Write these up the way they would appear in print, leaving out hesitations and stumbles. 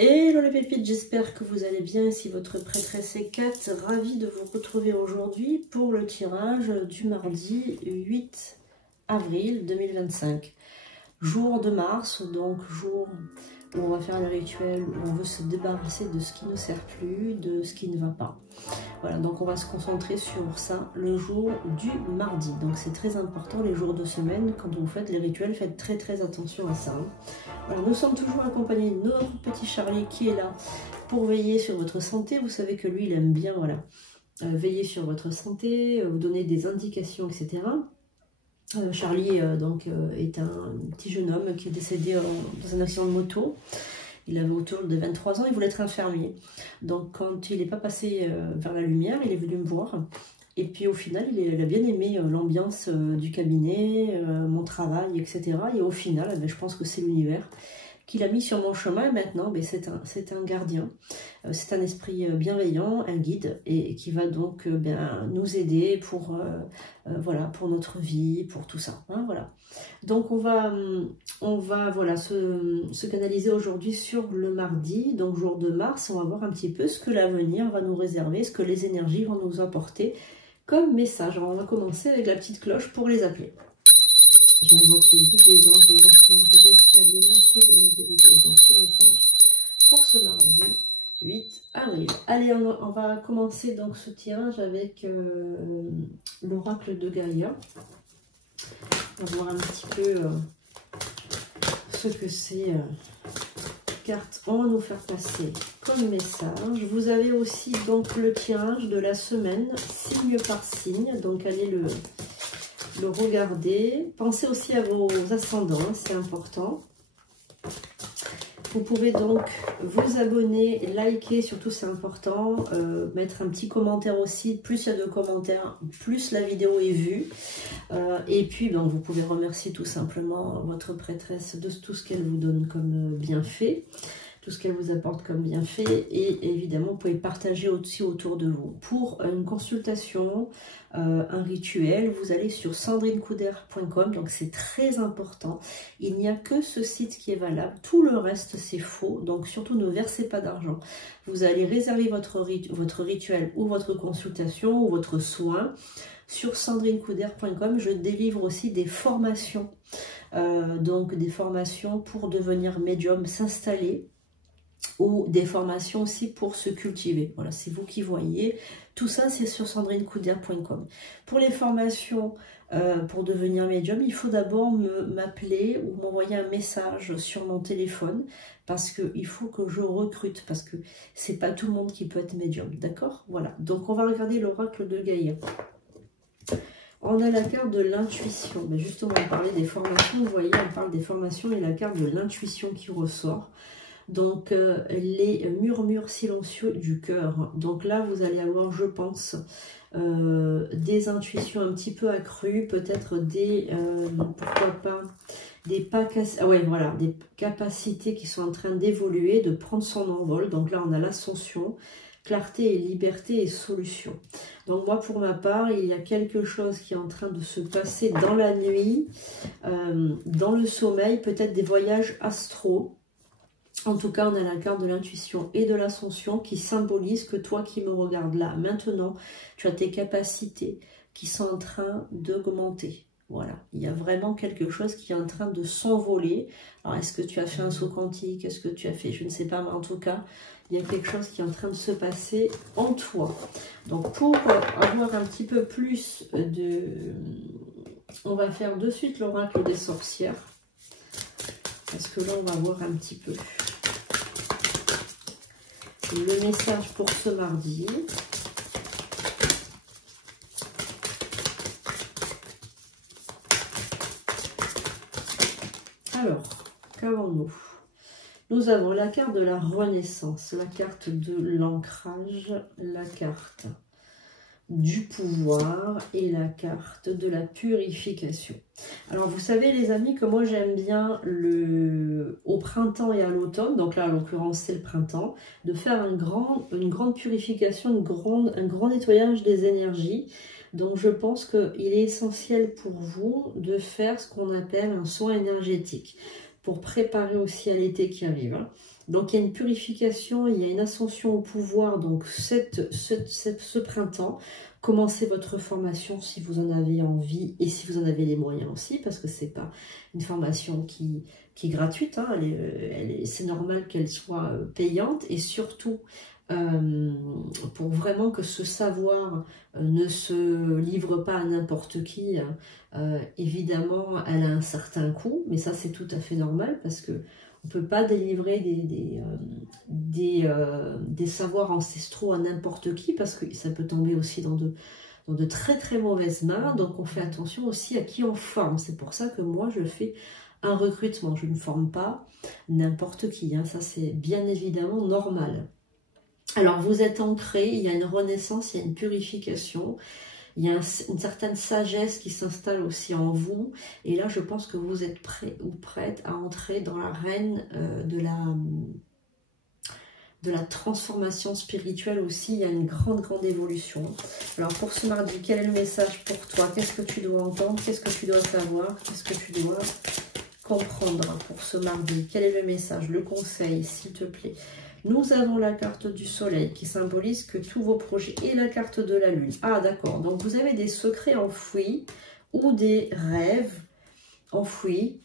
Hello les pépites, j'espère que vous allez bien. Ici votre prêtresse Kat, ravie de vous retrouver aujourd'hui pour le tirage du mardi 8 avril 2025. Jour de Mars, donc jour où on va faire le rituel, où on veut se débarrasser de ce qui ne sert plus, de ce qui ne va pas. Voilà, donc on va se concentrer sur ça le jour du mardi. Donc c'est très important les jours de semaine, quand vous faites les rituels, faites très attention à ça. Alors nous sommes toujours accompagnés de notre petit Charlie qui est là pour veiller sur votre santé. Vous savez que lui il aime bien voilà, veiller sur votre santé, vous donner des indications, etc. Charlie est un petit jeune homme qui est décédé dans un accident de moto. Il avait autour de 23 ans, il voulait être infirmier. Donc quand il n'est pas passé vers la lumière, il est venu me voir. Et puis au final, il a bien aimé l'ambiance du cabinet, mon travail, etc. Et au final, je pense que c'est l'univers qu'il a mis sur mon chemin. Et maintenant, c'est un gardien, c'est un esprit bienveillant, un guide, et qui va donc nous aider pour notre vie, pour tout ça. Hein, voilà. Donc on va voilà, se canaliser aujourd'hui sur le mardi, donc jour de Mars. On va voir un petit peu ce que l'avenir va nous réserver, ce que les énergies vont nous apporter comme message. Alors on va commencer avec la petite cloche pour les appeler. J'invoque les guides, les anges, les archanges, les escaliers. Merci de nous délivrer. Donc le message pour ce mardi 8 avril. Allez, on va commencer donc ce tirage avec l'oracle de Gaïa. On va voir un petit peu ce que ces cartes ont à nous faire passer comme message. Vous avez aussi donc le tirage de la semaine, signe par signe. Donc allez le regarder. Pensez aussi à vos ascendants, c'est important. Vous pouvez donc vous abonner, liker, surtout c'est important, mettre un petit commentaire aussi. Plus il y a de commentaires, plus la vidéo est vue. Et puis donc, vous pouvez remercier tout simplement votre prêtresse de tout ce qu'elle vous donne comme bienfait, tout ce qu'elle vous apporte comme bienfait. Et évidemment, vous pouvez partager aussi autour de vous. Pour une consultation, un rituel, vous allez sur sandrinecouder.com, donc c'est très important. Il n'y a que ce site qui est valable, tout le reste c'est faux, donc surtout ne versez pas d'argent. Vous allez réserver votre rituel ou votre consultation ou votre soin sur sandrinecouder.com. Je délivre aussi des formations, donc des formations pour devenir médium, s'installer, ou des formations aussi pour se cultiver. Voilà, c'est vous qui voyez. Tout ça, c'est sur sandrinecouder.com. Pour les formations pour devenir médium, il faut d'abord m'appeler ou m'envoyer un message sur mon téléphone parce qu'il faut que je recrute, parce que c'est pas tout le monde qui peut être médium, d'accord? Voilà, donc on va regarder l'oracle de Gaïa. On a la carte de l'intuition. Ben justement, on parlait des formations, vous voyez, on parle des formations et la carte de l'intuition qui ressort. Donc, les murmures silencieux du cœur. Donc là, vous allez avoir, je pense, des intuitions un petit peu accrues, peut-être des, pourquoi pas, des capacités qui sont en train d'évoluer, de prendre son envol. Donc là, on a l'ascension, clarté et liberté et solution. Donc moi, pour ma part, il y a quelque chose qui est en train de se passer dans la nuit, dans le sommeil, peut-être des voyages astraux. En tout cas, on a la carte de l'intuition et de l'ascension qui symbolise que toi qui me regardes là, maintenant, tu as tes capacités qui sont en train d'augmenter. Voilà, il y a vraiment quelque chose qui est en train de s'envoler. Alors, est-ce que tu as fait un saut quantique? Est-ce que tu as fait, je ne sais pas, mais en tout cas, il y a quelque chose qui est en train de se passer en toi. Donc, pour avoir un petit peu plus de... On va faire de suite l'oracle des sorcières. Parce que là, on va voir un petit peu le message pour ce mardi. Alors, qu'avons-nous? Nous avons la carte de la renaissance, la carte de l'ancrage, la carte du pouvoir et la carte de la purification. Alors vous savez les amis que moi j'aime bien au printemps et à l'automne, donc là en l'occurrence c'est le printemps, de faire une grande purification, un grand nettoyage des énergies. Donc je pense qu'il est essentiel pour vous de faire ce qu'on appelle un soin énergétique. pour préparer aussi à l'été qui arrive. Hein. Donc, il y a une purification, il y a une ascension au pouvoir. Donc, ce printemps, commencez votre formation si vous en avez envie et si vous en avez les moyens aussi, parce que c'est pas une formation qui est gratuite. Hein. C'est normal qu'elle soit payante et surtout, pour vraiment que ce savoir ne se livre pas à n'importe qui, évidemment, elle a un certain coût, mais ça c'est tout à fait normal parce que on ne peut pas délivrer des savoirs ancestraux à n'importe qui parce que ça peut tomber aussi dans de très très mauvaises mains, donc on fait attention aussi à qui on forme. C'est pour ça que moi je fais un recrutement, je ne forme pas n'importe qui, hein. Ça c'est bien évidemment normal. Alors, vous êtes ancré, il y a une renaissance, il y a une purification, il y a une certaine sagesse qui s'installe aussi en vous. Et là, je pense que vous êtes prêt ou prête à entrer dans l'arène de la transformation spirituelle aussi. Il y a une grande évolution. Alors, pour ce mardi, quel est le message pour toi? Qu'est-ce que tu dois entendre? Qu'est-ce que tu dois savoir? Qu'est-ce que tu dois comprendre pour ce mardi? Quel est le message? Le conseil, s'il te plaît. Nous avons la carte du soleil qui symbolise que tous vos projets et la carte de la lune. Ah d'accord, donc vous avez des secrets enfouis ou des rêves enfouis.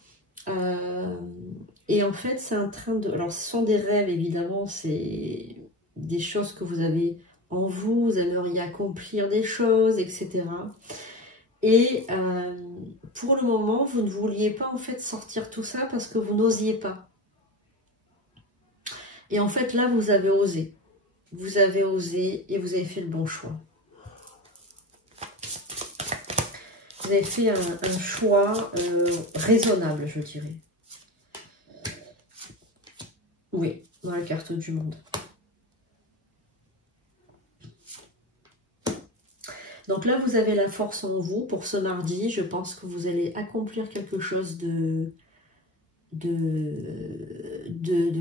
Et en fait, c'est en train de... Alors, ce sont des rêves, évidemment, c'est des choses que vous avez en vous, vous aimeriez accomplir des choses, etc. Et pour le moment, vous ne vouliez pas en fait sortir tout ça parce que vous n'osiez pas. Et en fait, là, vous avez osé. Vous avez osé et vous avez fait le bon choix. Vous avez fait un choix raisonnable, je dirais. Oui, dans la carte du monde. Donc là, vous avez la force en vous pour ce mardi. Je pense que vous allez accomplir quelque chose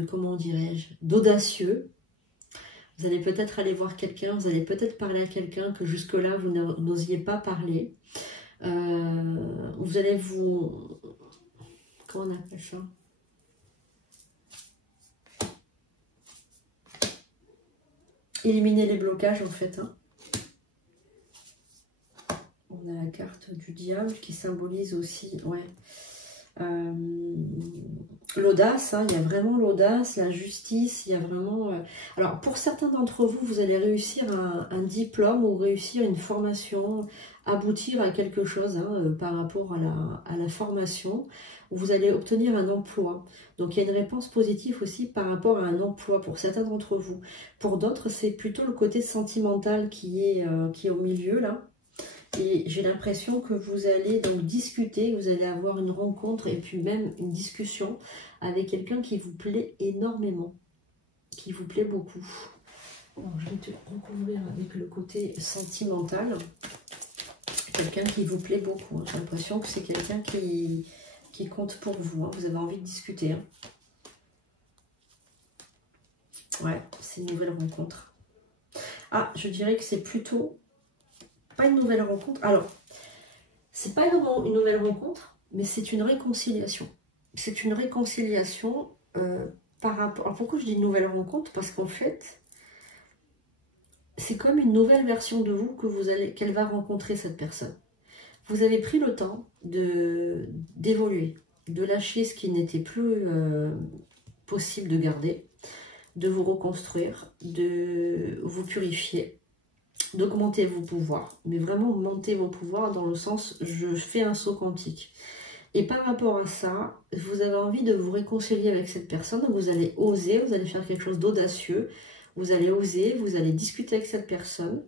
comment dirais-je, d'audacieux. Vous allez peut-être aller voir quelqu'un, vous allez peut-être parler à quelqu'un que jusque-là, vous n'osiez pas parler. Vous allez vous... Comment on appelle ça? Éliminer les blocages, en fait. Hein. On a la carte du diable qui symbolise aussi... Ouais. L'audace, hein, il y a vraiment l'audace, la justice, il y a vraiment... Alors, pour certains d'entre vous, vous allez réussir un diplôme ou réussir une formation, aboutir à quelque chose hein, par rapport à la formation, où vous allez obtenir un emploi. Donc, il y a une réponse positive aussi par rapport à un emploi pour certains d'entre vous. Pour d'autres, c'est plutôt le côté sentimental qui est au milieu, là. Et j'ai l'impression que vous allez donc discuter, vous allez avoir une rencontre et puis même une discussion avec quelqu'un qui vous plaît énormément, qui vous plaît beaucoup. Bon, je vais te recouvrir avec le côté sentimental. Quelqu'un qui vous plaît beaucoup. J'ai l'impression que c'est quelqu'un qui compte pour vous. Hein. Vous avez envie de discuter. Hein. Ouais, c'est une nouvelle rencontre. Ah, je dirais que c'est plutôt... pas une nouvelle rencontre. Alors, c'est pas une nouvelle rencontre, mais c'est une réconciliation. C'est une réconciliation par rapport... Alors, pourquoi je dis une nouvelle rencontre? Parce qu'en fait, c'est comme une nouvelle version de vous qu'elle va rencontrer cette personne. Vous avez pris le temps d'évoluer, de lâcher ce qui n'était plus possible de garder, de vous reconstruire, de vous purifier, d'augmenter vos pouvoirs, mais vraiment augmenter vos pouvoirs dans le sens je fais un saut quantique. Et par rapport à ça, vous avez envie de vous réconcilier avec cette personne, vous allez oser, vous allez faire quelque chose d'audacieux, vous allez oser, vous allez discuter avec cette personne,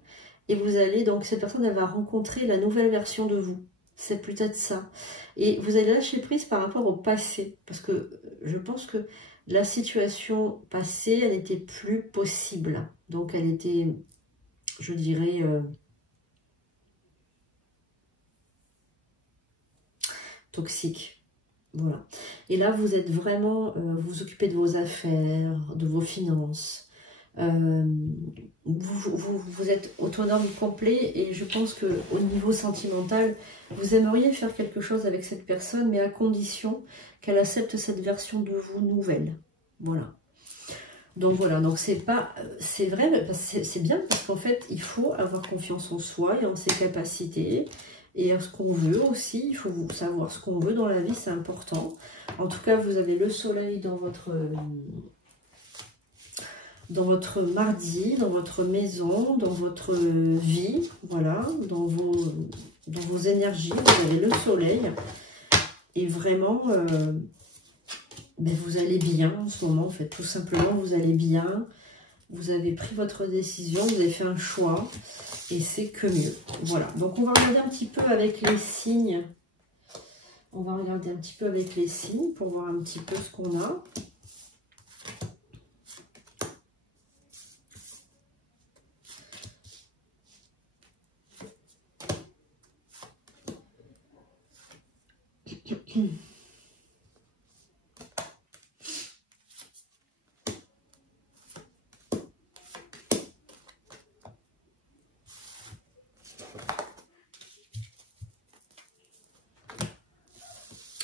et vous allez, donc cette personne, elle va rencontrer la nouvelle version de vous. C'est peut-être ça. Et vous allez lâcher prise par rapport au passé, parce que je pense que la situation passée, elle n'était plus possible. Donc elle était... je dirais, toxique. Voilà. Et là, vous êtes vraiment, vous vous occupez de vos affaires, de vos finances, Vous êtes autonome complet et je pense qu'au niveau sentimental, vous aimeriez faire quelque chose avec cette personne, mais à condition qu'elle accepte cette version de vous nouvelle. Voilà. Donc voilà, donc c'est vrai, c'est bien parce qu'en fait, il faut avoir confiance en soi et en ses capacités et en ce qu'on veut aussi. Il faut savoir ce qu'on veut dans la vie, c'est important. En tout cas, vous avez le soleil dans votre mardi, dans votre maison, dans votre vie, voilà, dans vos énergies, vous avez le soleil. Et vraiment, vous allez bien en ce moment, en fait, tout simplement, vous allez bien. Vous avez pris votre décision, vous avez fait un choix, et c'est que mieux. Voilà, donc on va regarder un petit peu avec les signes. On va regarder un petit peu avec les signes pour voir un petit peu ce qu'on a.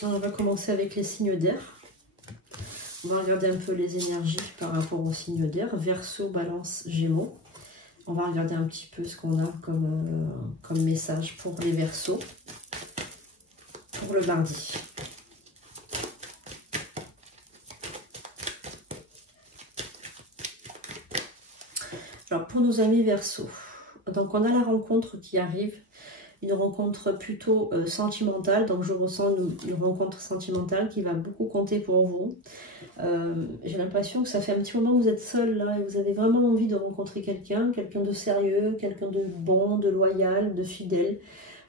On va commencer avec les signes d'air. On va regarder un peu les énergies par rapport aux signes d'air. Verseau, Balance, Gémeaux. On va regarder un petit peu ce qu'on a comme message pour les Verseaux pour le mardi. Alors pour nos amis Verseaux, donc on a la rencontre qui arrive. Une rencontre plutôt sentimentale, donc je ressens une rencontre sentimentale qui va beaucoup compter pour vous. J'ai l'impression que ça fait un petit moment que vous êtes seul là et vous avez vraiment envie de rencontrer quelqu'un de sérieux, quelqu'un de bon, de loyal, de fidèle.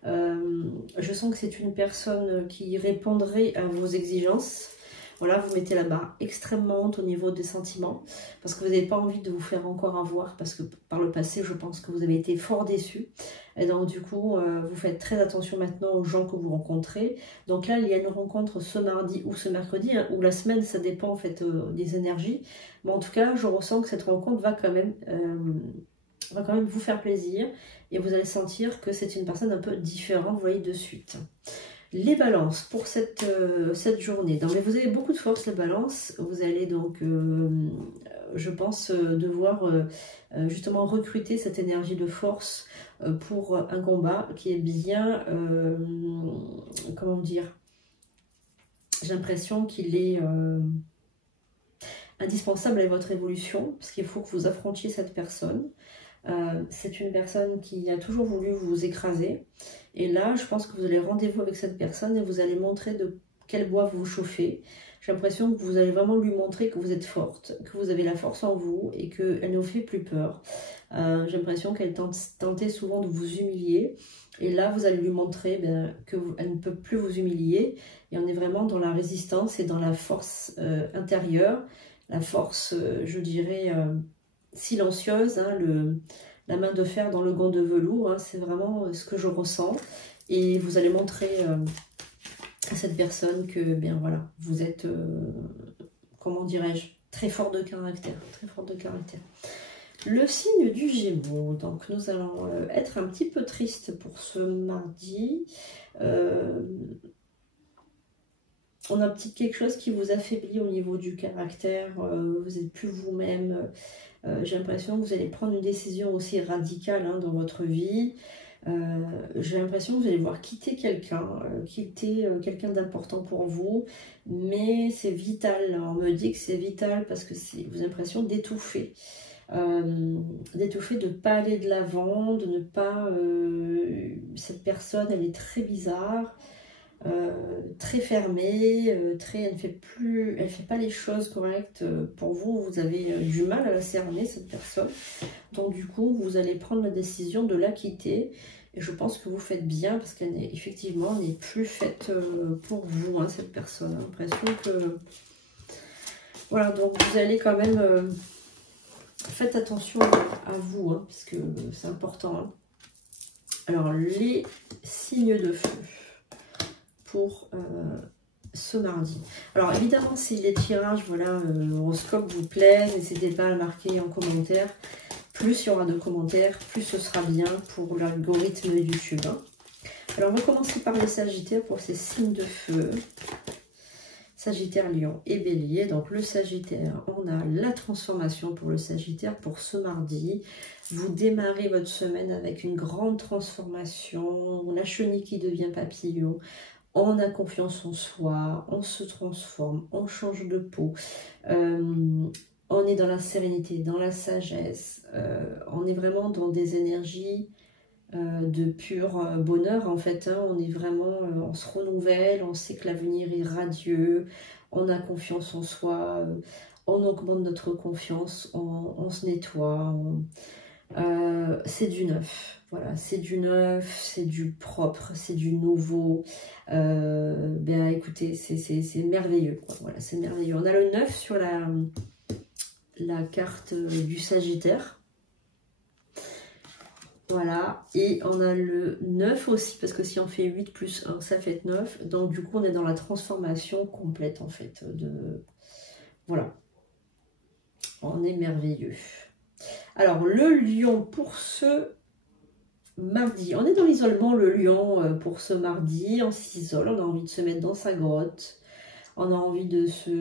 Je sens que c'est une personne qui répondrait à vos exigences. Voilà, vous mettez la barre extrêmement haute au niveau des sentiments parce que vous n'avez pas envie de vous faire encore avoir parce que par le passé, je pense que vous avez été fort déçus. Et donc du coup, vous faites très attention maintenant aux gens que vous rencontrez. Donc là, il y a une rencontre ce mardi ou ce mercredi, hein, ou la semaine, ça dépend en fait des énergies. Mais en tout cas, je ressens que cette rencontre va quand même vous faire plaisir. Et vous allez sentir que c'est une personne un peu différente, vous voyez de suite. Les balances pour cette journée. Donc, mais vous avez beaucoup de force, les balances. Vous allez donc, je pense, devoir justement recruter cette énergie de force pour un combat qui est bien, comment dire, j'ai l'impression qu'il est indispensable à votre évolution, parce qu'il faut que vous affrontiez cette personne. C'est une personne qui a toujours voulu vous écraser. Et là, je pense que vous allez rendez-vous avec cette personne et vous allez montrer de quel bois vous vous chauffez. J'ai l'impression que vous allez vraiment lui montrer que vous êtes forte, que vous avez la force en vous et qu'elle ne vous fait plus peur. J'ai l'impression qu'elle tentait souvent de vous humilier. Et là, vous allez lui montrer qu'elle ne peut plus vous humilier. Et on est vraiment dans la résistance et dans la force intérieure. La force, je dirais, silencieuse, hein, la main de fer dans le gant de velours, hein, c'est vraiment ce que je ressens. Et vous allez montrer à cette personne que, bien voilà, vous êtes, comment dirais-je, très fort de caractère, très fort de caractère. Le signe du Gémeaux, donc nous allons être un petit peu tristes pour ce mardi. On a quelque chose qui vous affaiblit au niveau du caractère, vous n'êtes plus vous-même. J'ai l'impression que vous allez prendre une décision aussi radicale hein, dans votre vie. J'ai l'impression que vous allez devoir quitter quelqu'un, quelqu'un d'important pour vous, mais c'est vital. On me dit que c'est vital parce que vous avez l'impression d'étouffer. D'étouffer, de ne pas aller de l'avant, de ne pas... cette personne, elle est très bizarre. Très fermée, elle ne fait pas les choses correctes pour vous, vous avez du mal à la cerner cette personne, donc du coup vous allez prendre la décision de la quitter et je pense que vous faites bien parce qu'elle n'est effectivement n'est plus faite pour vous hein, cette personne, j'ai l'impression que voilà, donc vous allez quand même faites attention à vous hein, parce que c'est important hein. Alors les signes de feu pour ce mardi. Alors évidemment, si les tirages, voilà, horoscope vous plaisent, n'hésitez pas à le marquer en commentaire. Plus il y aura de commentaires, plus ce sera bien pour l'algorithme YouTube. Hein. Alors on va commencer par les Sagittaires pour ces signes de feu. Sagittaire, Lion et Bélier. Donc le Sagittaire, on a la transformation pour le Sagittaire pour ce mardi. Vous démarrez votre semaine avec une grande transformation, la chenille qui devient papillon. On a confiance en soi, on se transforme, on change de peau. On est dans la sérénité, dans la sagesse. On est vraiment dans des énergies de pur bonheur en fait, hein. On est vraiment, on se renouvelle, on sait que l'avenir est radieux, on a confiance en soi, on augmente notre confiance, on se nettoie, c'est du neuf, voilà, c'est du neuf, c'est du propre, c'est du nouveau, ben écoutez, c'est merveilleux, quoi. Voilà, c'est merveilleux. On a le 9 sur la carte du Sagittaire. Voilà, et on a le 9 aussi, parce que si on fait 8 plus 1, ça fait 9. Donc du coup, on est dans la transformation complète, en fait. Voilà, on est merveilleux. Alors, le lion pour ce mardi. On est dans l'isolement, le lion pour ce mardi. On s'isole, on a envie de se mettre dans sa grotte. On a envie de se...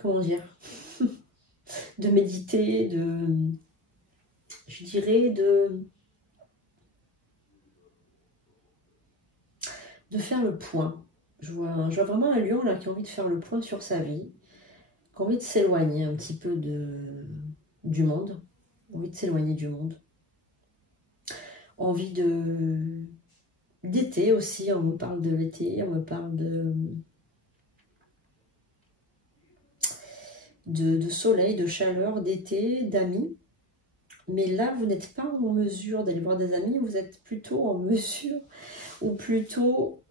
comment dire, de méditer, je dirais, de faire le point. Je vois vraiment un lion là qui a envie de faire le point sur sa vie, qui a envie de s'éloigner un petit peu du monde, envie de s'éloigner du monde, envie d'été aussi, on me parle de l'été, on me parle de soleil, de chaleur, d'été, d'amis. Mais là, vous n'êtes pas en mesure d'aller voir des amis, vous êtes plutôt en mesure, ou plutôt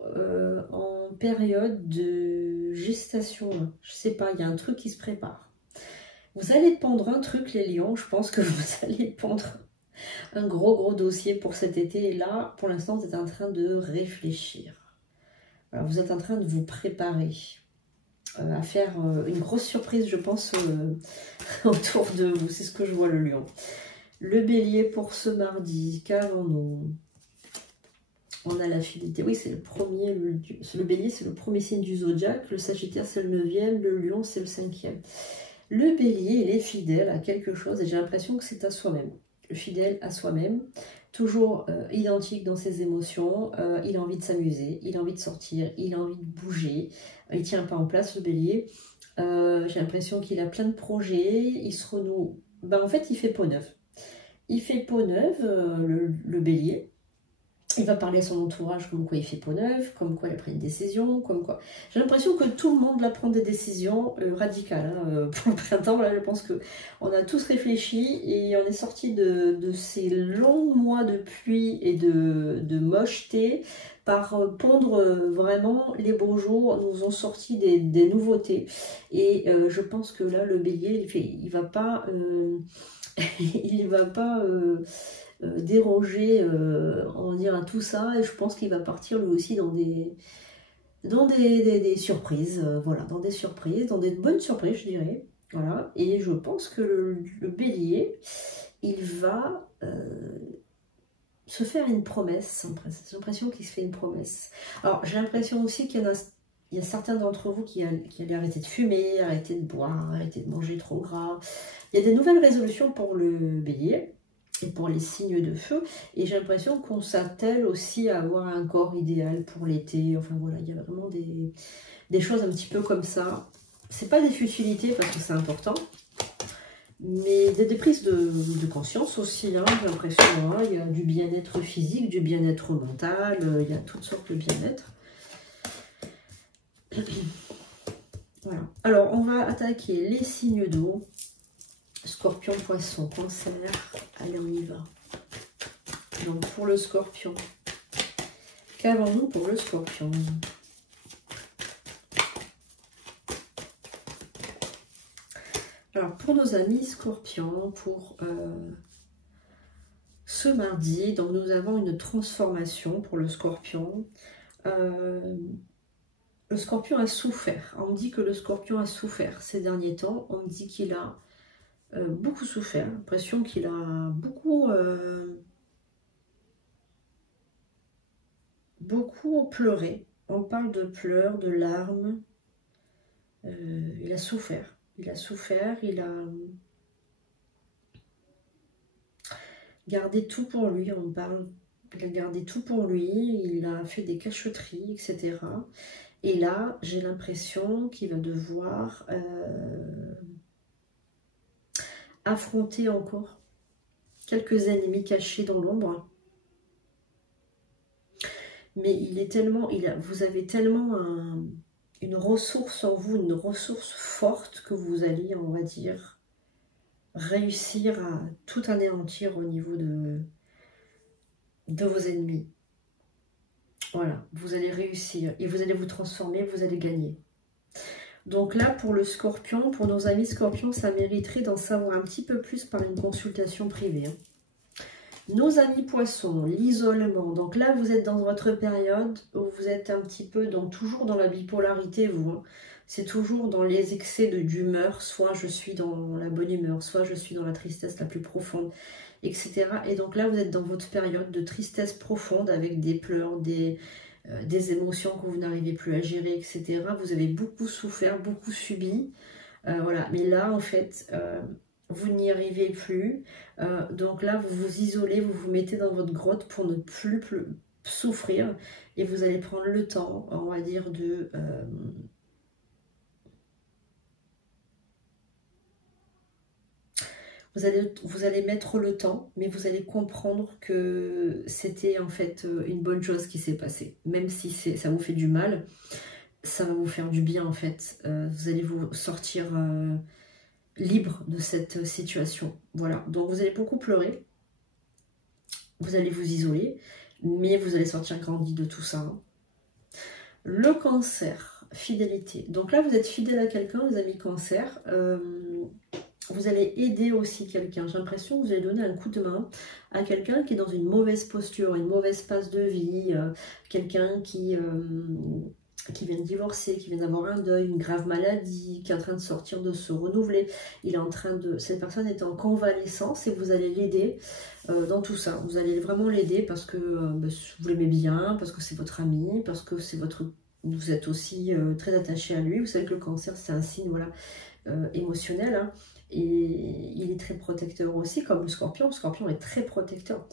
en période de gestation. Je sais pas, il y a un truc qui se prépare. Vous allez pondre un truc, les lions, je pense que vous allez pondre un gros dossier pour cet été. Et là, pour l'instant, vous êtes en train de réfléchir. Voilà, vous êtes en train de vous préparer à faire une grosse surprise, je pense, autour de vous. C'est ce que je vois, le lion. Le bélier pour ce mardi, qu'avons-nous? On a la fidélité. Oui, c'est le premier. Le bélier, c'est le premier signe du zodiaque. Le sagittaire, c'est le 9e. Le lion, c'est le 5e. Le bélier, il est fidèle à quelque chose et j'ai l'impression que c'est à soi-même. Fidèle à soi-même, toujours identique dans ses émotions. Il a envie de s'amuser, il a envie de sortir, il a envie de bouger. Il ne tient pas en place, le bélier. J'ai l'impression qu'il a plein de projets. Il se renoue. Ben, en fait, il fait peau neuve. Il fait peau neuve, le bélier. Il va parler à son entourage comme quoi il fait peau neuve, comme quoi il a pris une décision, comme quoi... J'ai l'impression que tout le monde va prendre des décisions radicales hein, pour le printemps. Là, je pense qu'on a tous réfléchi et on est sorti de ces longs mois de pluie et de mocheté par pondre vraiment les beaux jours, nous ont sorti des nouveautés. Et je pense que là, le bélier, il va pas... il va pas... déroger on va dire à tout ça et je pense qu'il va partir lui aussi dans des surprises, voilà, dans des surprises, dans des bonnes surprises je dirais, voilà, et je pense que le bélier il va se faire une promesse, j'ai l'impression qu'il se fait une promesse. Alors j'ai l'impression aussi qu'il y a certains d'entre vous qui allaient arrêter de fumer, arrêter de boire, arrêter de manger trop gras. Il y a des nouvelles résolutions pour le bélier et pour les signes de feu, et j'ai l'impression qu'on s'attelle aussi à avoir un corps idéal pour l'été. Enfin voilà, il y a vraiment des choses un petit peu comme ça. C'est pas des futilités parce que c'est important, mais des prises de conscience aussi, hein, j'ai l'impression. Hein, il y a du bien-être physique, du bien-être mental, il y a toutes sortes de bien-être. Voilà. Alors, on va attaquer les signes d'eau. Scorpion, poisson, cancer. Allez, on y va. Donc, pour le scorpion, qu'avons-nous pour le scorpion? Alors, pour nos amis scorpions, pour ce mardi, donc nous avons une transformation pour le Scorpion. Le Scorpion a souffert. On me dit que le Scorpion a souffert ces derniers temps. On me dit qu'il a beaucoup souffert. L'impression qu'il a beaucoup pleuré. On parle de pleurs, de larmes. Il a souffert. Il a souffert. Il a gardé tout pour lui. On parle. Il a gardé tout pour lui. Il a fait des cachotteries, etc. Et là, j'ai l'impression qu'il va devoir affronter encore quelques ennemis cachés dans l'ombre. Mais il est tellement, vous avez tellement une ressource en vous, une ressource forte que vous allez, on va dire, réussir à tout anéantir au niveau de vos ennemis. Voilà, vous allez réussir et vous allez vous transformer, vous allez gagner. Donc là, pour le Scorpion, pour nos amis Scorpions, ça mériterait d'en savoir un petit peu plus par une consultation privée. Nos amis Poissons, l'isolement. Donc là, vous êtes dans votre période où vous êtes un petit peu toujours dans la bipolarité, vous. Hein. C'est toujours dans les excès d'humeur. Soit je suis dans la bonne humeur, soit je suis dans la tristesse la plus profonde, etc. Et donc là, vous êtes dans votre période de tristesse profonde avec des pleurs, des émotions que vous n'arrivez plus à gérer, etc. Vous avez beaucoup souffert, beaucoup subi. Voilà. Mais là, en fait, vous n'y arrivez plus. Donc là, vous vous isolez, vous vous mettez dans votre grotte pour ne plus souffrir. Et vous allez prendre le temps, on va dire, de... Vous allez mettre le temps, mais vous allez comprendre que c'était en fait une bonne chose qui s'est passée. Même si ça vous fait du mal, ça va vous faire du bien en fait. Vous allez vous sortir libre de cette situation. Voilà, donc vous allez beaucoup pleurer. Vous allez vous isoler, mais vous allez sortir grandi de tout ça. Le Cancer, fidélité. Donc là, vous êtes fidèle à quelqu'un, les amis Cancer. Vous allez aider aussi quelqu'un. J'ai l'impression que vous allez donner un coup de main à quelqu'un qui est dans une mauvaise posture, une mauvaise passe de vie, quelqu'un qui vient de divorcer, qui vient d'avoir un deuil, une grave maladie, qui est en train de sortir, de se renouveler. Cette personne est en convalescence et vous allez l'aider dans tout ça. Vous allez vraiment l'aider parce que vous l'aimez bien, parce que c'est votre ami, parce que vous êtes aussi très attaché à lui. Vous savez que le Cancer, c'est un signe, voilà, émotionnel, hein. Et il est très protecteur aussi, comme le Scorpion. Le Scorpion est très protecteur.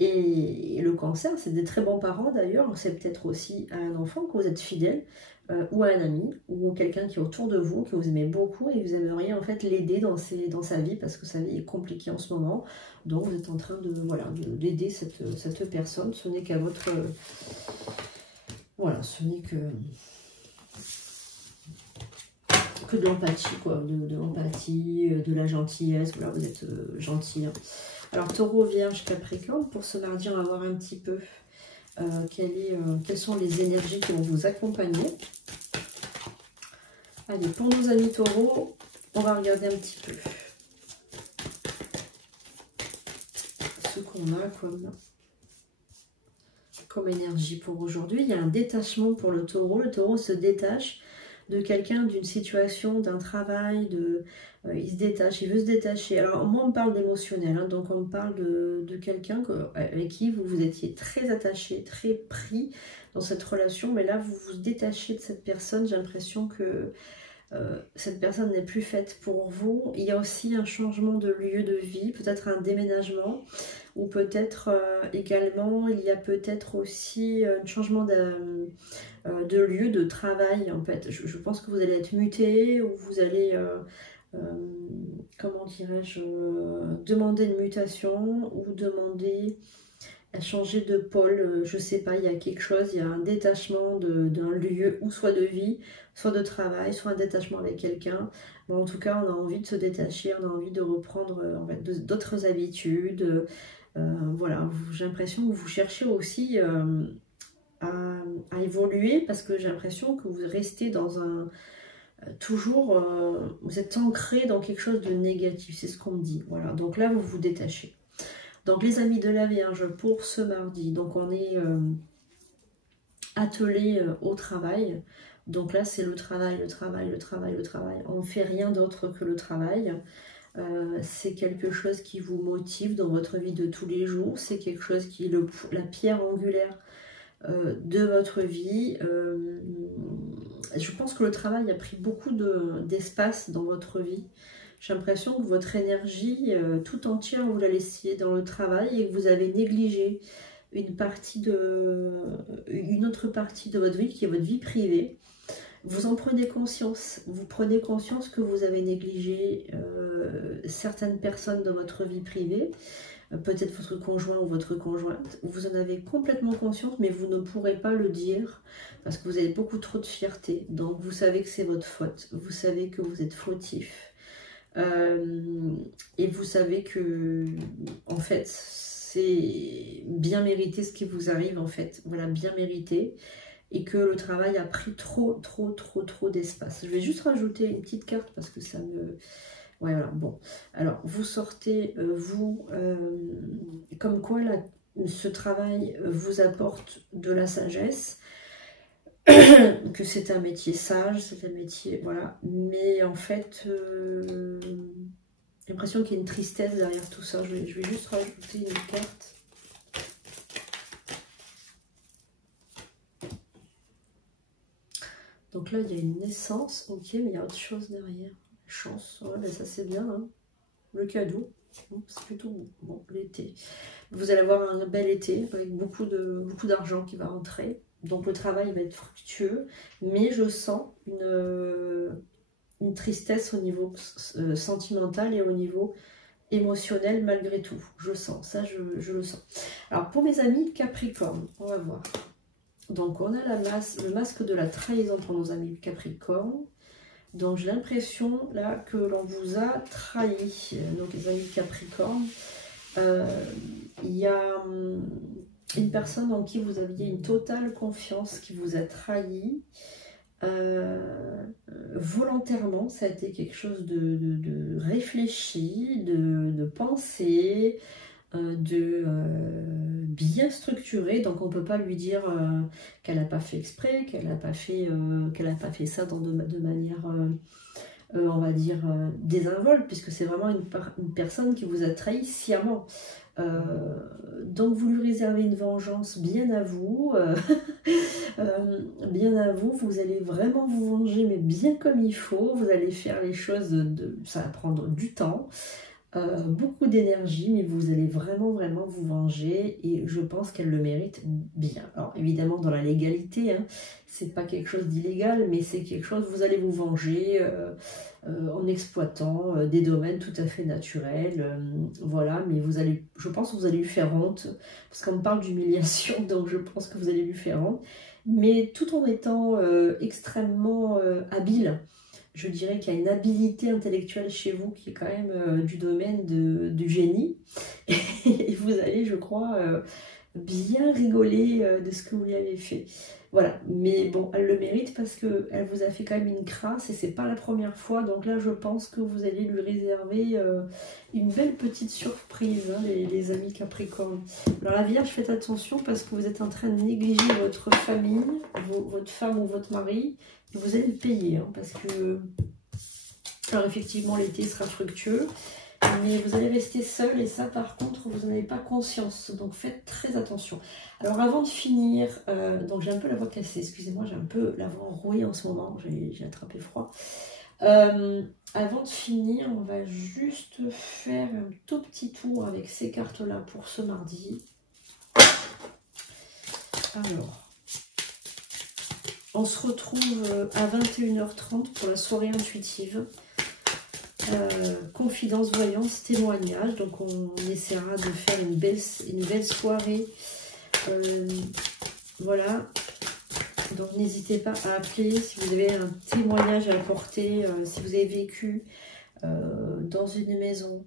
Et le Cancer, c'est des très bons parents d'ailleurs. C'est peut-être aussi à un enfant que vous êtes fidèle, ou à un ami, ou quelqu'un qui est autour de vous, que vous aimez beaucoup, et vous aimeriez en fait l'aider dans sa vie, parce que sa vie est compliquée en ce moment. Donc vous êtes en train d'aider cette personne. Ce n'est qu'à votre... voilà, ce n'est que de l'empathie, quoi, de l'empathie, de la gentillesse. Voilà, vous êtes gentil. Hein. Alors, Taureau, Vierge, Capricorne, pour ce mardi, on va voir un petit peu quelles sont les énergies qui vont vous accompagner. Allez, pour nos amis Taureaux, on va regarder un petit peu ce qu'on a comme énergie pour aujourd'hui. Il y a un détachement pour le Taureau. Le Taureau se détache de quelqu'un, d'une situation, d'un travail, il se détache, il veut se détacher. Alors moi on me parle d'émotionnel, hein, donc on me parle de quelqu'un avec qui vous étiez très attaché, très pris dans cette relation, mais là vous vous détachez de cette personne. J'ai l'impression que cette personne n'est plus faite pour vous. Il y a aussi un changement de lieu de vie, peut-être un déménagement, ou peut-être également, il y a peut-être aussi un changement de lieu de travail. En fait, je pense que vous allez être muté, ou vous allez, comment dirais-je, demander une mutation, ou demander à changer de pôle. Je sais pas, il y a quelque chose, il y a un détachement d'un lieu, ou soit de vie, soit de travail, soit un détachement avec quelqu'un. Bon, en tout cas, on a envie de se détacher, on a envie de reprendre en fait, d'autres habitudes. Voilà, j'ai l'impression que vous cherchez aussi à évoluer, parce que j'ai l'impression que vous restez dans toujours, vous êtes ancré dans quelque chose de négatif, c'est ce qu'on me dit. Voilà, donc là, vous vous détachez. Donc les amis de la Vierge, pour ce mardi, donc on est attelé au travail. Donc là c'est le travail, le travail, le travail, le travail. On ne fait rien d'autre que le travail. C'est quelque chose qui vous motive dans votre vie de tous les jours. C'est quelque chose qui est la pierre angulaire de votre vie. Je pense que le travail a pris beaucoup d'espace dans votre vie. J'ai l'impression que votre énergie tout entière, vous la laissiez dans le travail et que vous avez négligé une autre partie de votre vie qui est votre vie privée. Vous en prenez conscience, vous prenez conscience que vous avez négligé certaines personnes dans votre vie privée, peut-être votre conjoint ou votre conjointe. Vous en avez complètement conscience, mais vous ne pourrez pas le dire parce que vous avez beaucoup trop de fierté. Donc vous savez que c'est votre faute, vous savez que vous êtes fautif. Et vous savez que, en fait, c'est bien mérité ce qui vous arrive, en fait. Voilà, bien mérité. Et que le travail a pris trop d'espace. Je vais juste rajouter une petite carte parce que ça me... Ouais, voilà, bon. Alors, vous sortez, comme quoi ce travail vous apporte de la sagesse, que c'est un métier sage, c'est un métier... Voilà. Mais en fait, j'ai l'impression qu'il y a une tristesse derrière tout ça. Je vais juste rajouter une carte. Donc là, il y a une naissance, ok, mais il y a autre chose derrière. Chance, ouais, ben ça c'est bien, hein. Le cadeau, c'est plutôt bon, l'été. Vous allez avoir un bel été avec beaucoup d'argent qui va rentrer. Donc le travail va être fructueux, mais je sens une tristesse au niveau sentimental et au niveau émotionnel malgré tout. Je sens, ça je le sens. Alors pour mes amis Capricorne, on va voir. Donc on a le masque de la trahison pour nos amis Capricorne. Donc j'ai l'impression là que l'on vous a trahi. Donc les amis Capricorne, il y a une personne en qui vous aviez une totale confiance qui vous a trahi. Volontairement, ça a été quelque chose de réfléchi, de pensé, bien structuré, donc on ne peut pas lui dire qu'elle n'a pas fait exprès, qu'elle n'a pas fait ça de manière, on va dire, désinvolte, puisque c'est vraiment une personne qui vous a trahi sciemment. Donc vous lui réservez une vengeance bien à vous, bien à vous, vous allez vraiment vous venger, mais bien comme il faut, vous allez faire les choses, ça va prendre du temps. Beaucoup d'énergie, mais vous allez vraiment vous venger et je pense qu'elle le mérite bien. Alors évidemment dans la légalité, hein, c'est pas quelque chose d'illégal, mais c'est quelque chose, vous allez vous venger en exploitant des domaines tout à fait naturels, voilà, mais je pense que vous allez lui faire honte, parce qu'on me parle d'humiliation, donc je pense que vous allez lui faire honte, mais tout en étant extrêmement habile. Je dirais qu'il y a une habilité intellectuelle chez vous qui est quand même du domaine du génie. Et vous allez, je crois, bien rigoler de ce que vous lui avez fait. Voilà, mais bon, elle le mérite parce qu'elle vous a fait quand même une crasse et c'est pas la première fois. Donc là, je pense que vous allez lui réserver une belle petite surprise, hein, les amis Capricorne. Alors la Vierge, faites attention parce que vous êtes en train de négliger votre famille, votre femme ou votre mari. Vous allez le payer, hein, parce que, alors effectivement, l'été sera fructueux, mais vous allez rester seul, et ça, par contre, vous n'en avez pas conscience, donc faites très attention. Alors, avant de finir, donc j'ai un peu la voix cassée, excusez-moi, j'ai un peu la voix enrouée en ce moment, j'ai attrapé froid. Avant de finir, on va juste faire un tout petit tour avec ces cartes-là pour ce mardi. Alors... on se retrouve à 21h30 pour la soirée intuitive. Confidence, voyance, témoignage. Donc on essaiera de faire une belle soirée. Voilà. Donc n'hésitez pas à appeler si vous avez un témoignage à apporter, si vous avez vécu dans une maison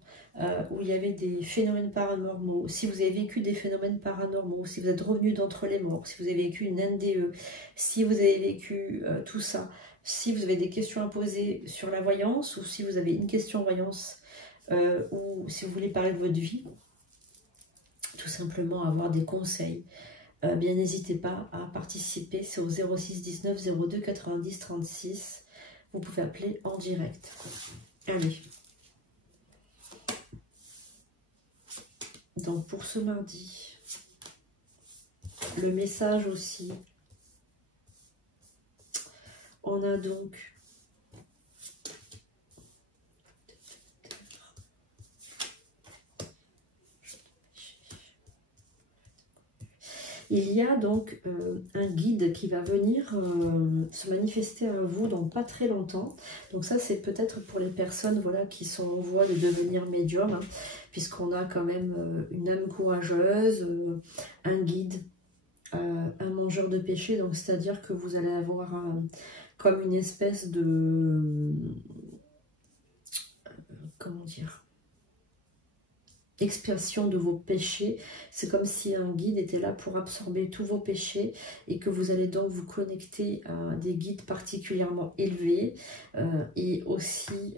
où il y avait des phénomènes paranormaux, si vous avez vécu des phénomènes paranormaux, si vous êtes revenu d'entre les morts, si vous avez vécu une NDE, si vous avez vécu tout ça, si vous avez des questions à poser sur la voyance ou si vous avez une question voyance ou si vous voulez parler de votre vie, tout simplement avoir des conseils, bien n'hésitez pas à participer. C'est au 06 19 02 90 36. Vous pouvez appeler en direct. Allez. Donc pour ce mardi, le message aussi. On a donc il y a donc un guide qui va venir se manifester à vous dans pas très longtemps. Donc ça, c'est peut-être pour les personnes voilà, qui sont en voie de devenir médium, hein, puisqu'on a quand même une âme courageuse, un guide, un mangeur de péché. Donc c'est-à-dire que vous allez avoir comme une espèce de... comment dire, expiation de vos péchés. C'est comme si un guide était là pour absorber tous vos péchés et que vous allez donc vous connecter à des guides particulièrement élevés et aussi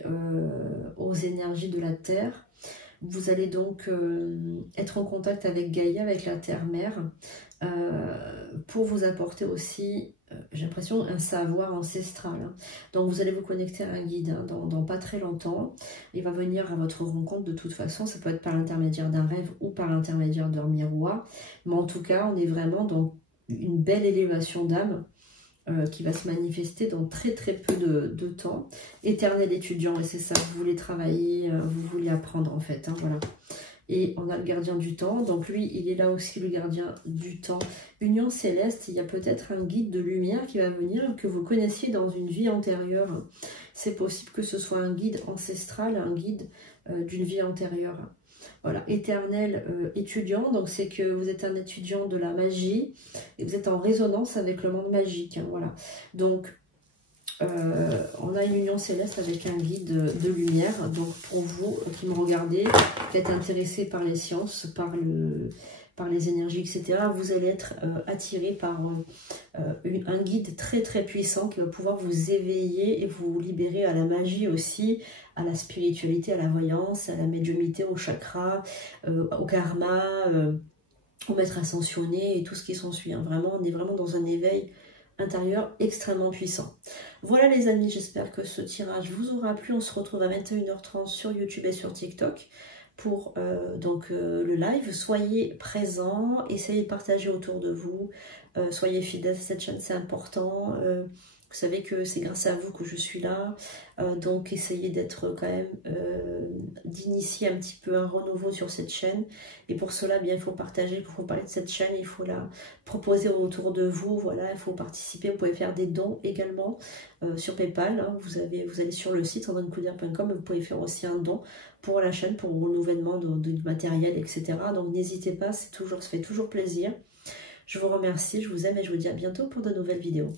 aux énergies de la terre. Vous allez donc être en contact avec Gaïa, avec la terre-mère, pour vous apporter aussi, j'ai l'impression, un savoir ancestral. Hein. Donc vous allez vous connecter à un guide hein, dans pas très longtemps. Il va venir à votre rencontre de toute façon. Ça peut être par l'intermédiaire d'un rêve ou par l'intermédiaire d'un miroir. Mais en tout cas, on est vraiment dans une belle élévation d'âme. Qui va se manifester dans très peu de temps. Éternel étudiant, et c'est ça, vous voulez travailler, vous voulez apprendre en fait, hein, voilà. Et on a le gardien du temps, donc lui, il est là aussi le gardien du temps. Union céleste, il y a peut-être un guide de lumière qui va venir, que vous connaissiez dans une vie antérieure. C'est possible que ce soit un guide ancestral, un guide d'une vie antérieure. Voilà, éternel étudiant, donc c'est que vous êtes un étudiant de la magie et vous êtes en résonance avec le monde magique. Hein, voilà, donc on a une union céleste avec un guide de lumière. Donc pour vous qui me regardez, qui êtes intéressé par les sciences, par les énergies, etc., vous allez être attiré par un guide très puissant qui va pouvoir vous éveiller et vous libérer à la magie aussi, à la spiritualité, à la voyance, à la médiumité, au chakra, au karma, au maître ascensionné et tout ce qui s'ensuit. Hein. Vraiment, on est vraiment dans un éveil intérieur extrêmement puissant. Voilà les amis, j'espère que ce tirage vous aura plu. On se retrouve à 21h30 sur YouTube et sur TikTok pour le live. Soyez présents, essayez de partager autour de vous, soyez fidèles à cette chaîne, c'est important. Vous savez que c'est grâce à vous que je suis là, donc essayez d'être quand même, d'initier un petit peu un renouveau sur cette chaîne. Et pour cela, bien, il faut partager, il faut parler de cette chaîne, il faut la proposer autour de vous. Voilà, il faut participer. Vous pouvez faire des dons également sur PayPal. Hein, vous allez sur le site sandrinecoudert.com, vous pouvez faire aussi un don pour la chaîne, pour le renouvellement du matériel, etc. Donc n'hésitez pas, ça fait toujours plaisir. Je vous remercie, je vous aime et je vous dis à bientôt pour de nouvelles vidéos.